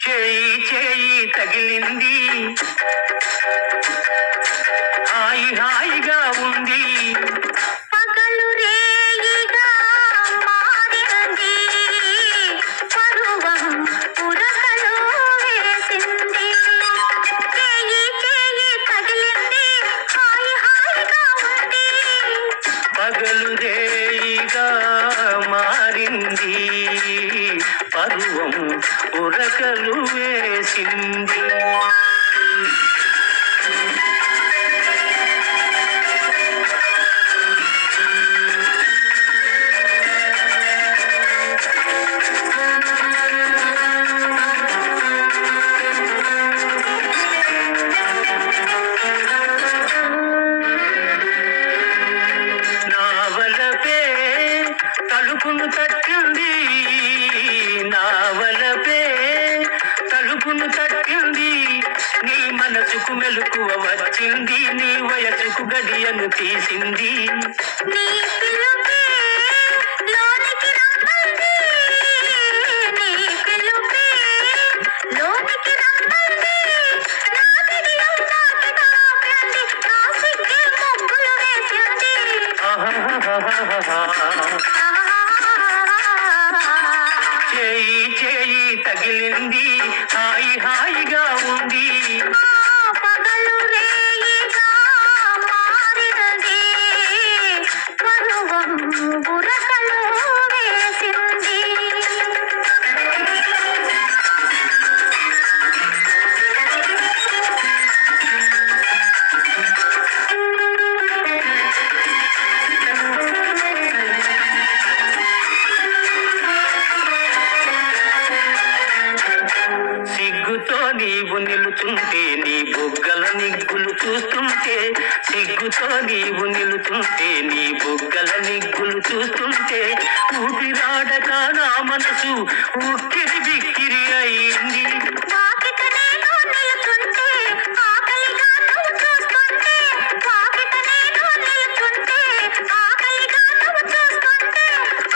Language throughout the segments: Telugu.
చేయి చేయి తగిలింది హాయి హాయిగా ఉంది పగలు రేయిగా మారింది పరువం ఉరకలు వేసింది చేయి చేయి తగిలింది హాయి హాయిగా ఉంది పగలు రేయిగా మారింది పరువం ఉరకలు వేసింది నావలపే తలుపును తట్టింది నావలపే తలుపును తట్టింది నీ మనసుకు మెలకువ వచ్చింది నీ వయసుకు గడియను తీసింది నీ పిలుపే లోనికి రమ్మంది నీ పిలుపే లోనికి రమ్మంది నా విడియం నాకి తాకంది నా సిగ్గే ముగ్గులు వేసింది చేయి చేయి తగిలింది హాయి హాయిగా ఉంది పగలు రేయిగా మారినది పరువం బురకలు వేసింది సిగ్గుతో నీవు నిలుతుంటే నీ బుగ్గల నిగ్గులు చూస్తుంటే సిగ్గుతో నీవు నిలుతుంటే నీ బుగ్గల నిగ్గులు చూస్తుంటే ఊపిరాడక నా మనసు ఉక్కిరి బిక్కిరి అయింది వాకిట నేను నిలుచుంటే ఆకలిగా నువ్వు చూస్తుంటే వాకిట నేను నిలుచుంటే ఆకలిగా నువ్వు చూస్తుంటే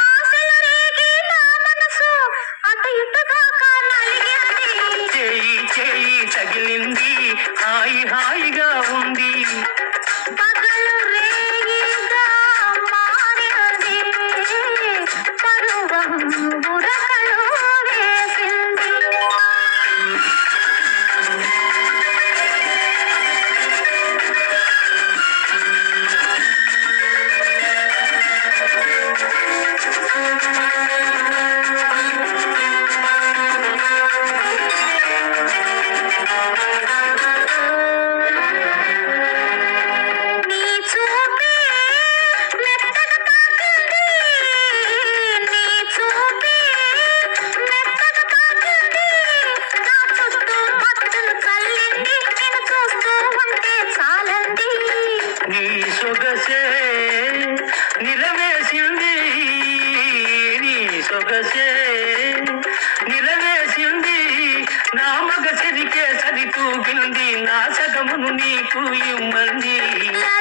ఆశలు రేగి నా మనసు అటు ఇటుగా నలిగింది చేయి చేయి తగిలింది హాయి హాయిగా ఉంది పగలు రేయిగా మారినది పరువం బురకలు వేసింది నీ చూపే మెత్తగా తాకింది నీ చూపే మెత్తగా తాకింది నా చుట్టూ మత్తును చల్లింది నేను చూస్తూ ఉంటే చాలంది నీ సొగసే నిలవేసింది నీ సొగసే నిలవేసింది నా మగ సరికే సరి తూగింది నా సగమును నీకు ఇమ్మంది లా